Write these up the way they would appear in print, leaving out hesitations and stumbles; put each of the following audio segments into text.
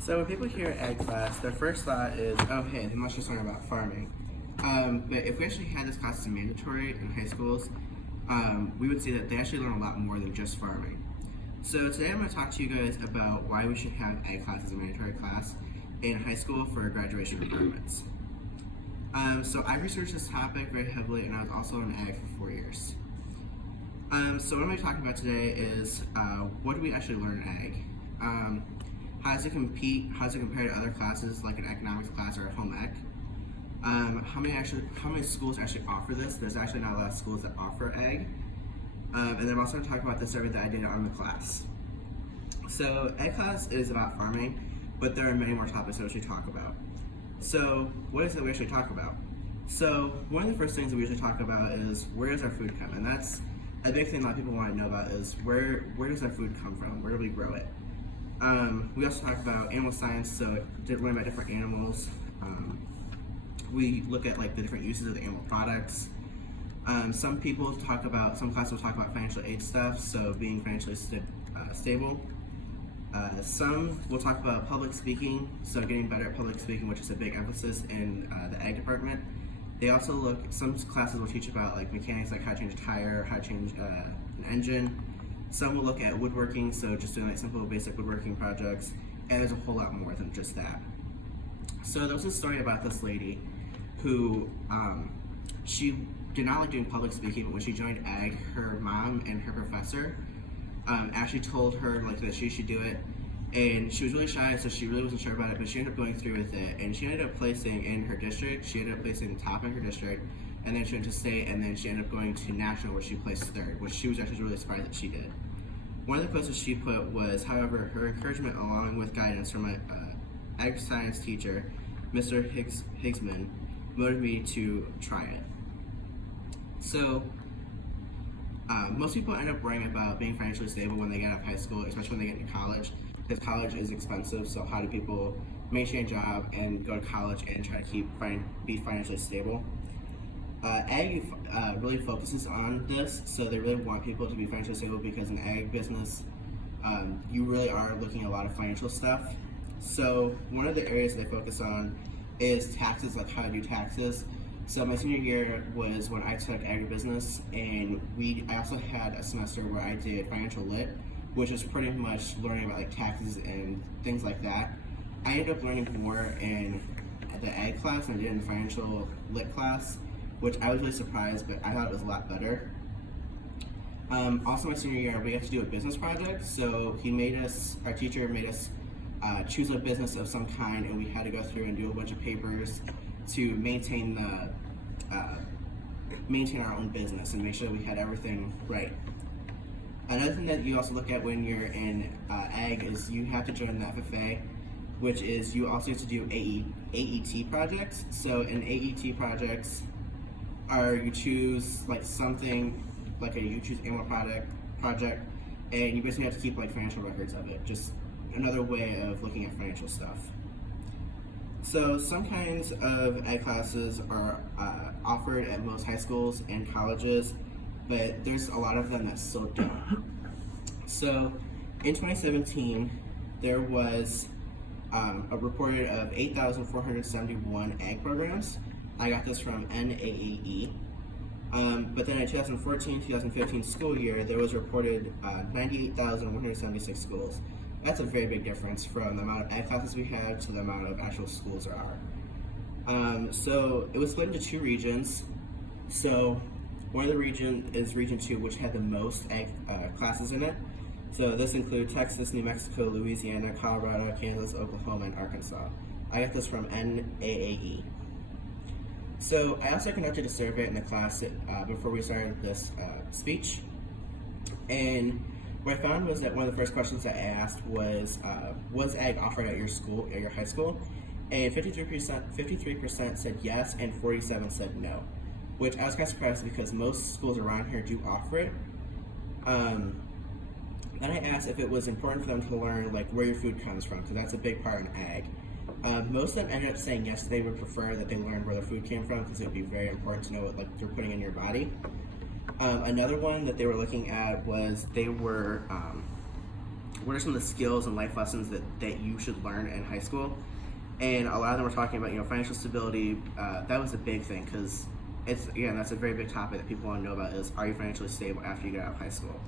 So when people hear ag class, their first thought is, oh hey, they must just learn about farming. But if we actually had this class as mandatory in high schools, we would see that they actually learn a lot more than just farming. So today I'm going to talk to you guys about why we should have ag class as a mandatory class in high school for graduation requirements. So I researched this topic very heavily, and I was also in ag for 4 years. So what I'm going to be talking about today is what do we actually learn in ag? How does it compete? How does it compare to other classes like an economics class or a home ec? How many schools actually offer this? There's actually not a lot of schools that offer ag. And then I'm also going to talk about the survey that I did on the class. So ag class is about farming, but there are many more topics that we should talk about. So what is it we actually talk about? So one of the first things that we usually talk about is where does our food come? And that's a big thing a lot of people want to know about is where does our food come from? Where do we grow it? We also talk about animal science, so learn about different animals. We look at like the different uses of the animal products. Some classes will talk about financial aid stuff, so being financially stable. Some will talk about public speaking, so getting better at public speaking, which is a big emphasis in the ag department. Some classes will teach about like mechanics, like how to change a tire, how to change an engine. Some will look at woodworking, so just doing like simple basic woodworking projects, and there's a whole lot more than just that. So there was a story about this lady who, she did not like doing public speaking, but when she joined ag, her mom and her professor actually told her like that she should do it, and she was really shy, so she really wasn't sure about it, but she ended up going through with it, and she ended up placing in her district. She ended up placing top in her district, and then she went to state, and then she ended up going to national where she placed third, which she was actually really surprised that she did. One of the quotes that she put was, however, her encouragement along with guidance from my ag science teacher, Mr. Higsman, motivated me to try it. So most people end up worrying about being financially stable when they get out of high school, especially when they get into college, because college is expensive. So how do people maintain a job and go to college and try to be financially stable? Ag really focuses on this, so they really want people to be financially stable because in ag business, you really are looking at a lot of financial stuff. So one of the areas they focus on is taxes, like how to do taxes. So my senior year was when I took agribusiness, and I also had a semester where I did financial lit, which was pretty much learning about like taxes and things like that. I ended up learning more in the ag class than I did in the financial lit class, which I was really surprised, but I thought it was a lot better. Also my senior year, we had to do a business project, so our teacher made us choose a business of some kind, and we had to go through and do a bunch of papers to maintain our own business and make sure that we had everything right. Another thing that you also look at when you're in ag is you have to join the FFA, which is you also have to do AET projects. So in AET projects, you choose like something like you choose animal project, and you basically have to keep like financial records of it. Just another way of looking at financial stuff. So some kinds of ag classes are offered at most high schools and colleges, but there's a lot of them that still don't. So in 2017, there was a reported of 8,471 ag programs. I got this from NAAE. But then in 2014-2015 school year, there was reported 98,176 schools. That's a very big difference from the amount of ag classes we have to the amount of actual schools there are. So it was split into two regions. So one of the regions is Region 2, which had the most ag classes in it. So this includes Texas, New Mexico, Louisiana, Colorado, Kansas, Oklahoma, and Arkansas. I got this from NAAE. So I also conducted a survey in the class before we started this speech, and what I found was that one of the first questions that I asked was ag offered at your school, at your high school? And 53% said yes, and 47% said no, which I was kind of surprised because most schools around here do offer it. Then I asked if it was important for them to learn like where your food comes from, because that's a big part in ag. Most of them ended up saying yes, they would prefer that they learn where their food came from because it would be very important to know what like they're putting in your body. Another one that they were looking at was they were what are some of the skills and life lessons that you should learn in high school. And a lot of them were talking about, financial stability. That was a big thing because that's a very big topic that people want to know about is, are you financially stable after you get out of high school?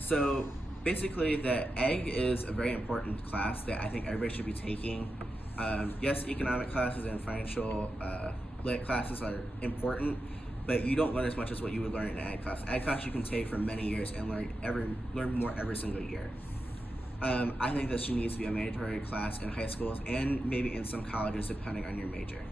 So basically, the EGG is a very important class that I think everybody should be taking. Yes, economic classes and financial lit classes are important, but you don't learn as much as what you would learn in an ag class. Ag class you can take for many years and learn more every single year. I think this needs to be a mandatory class in high schools and maybe in some colleges depending on your major.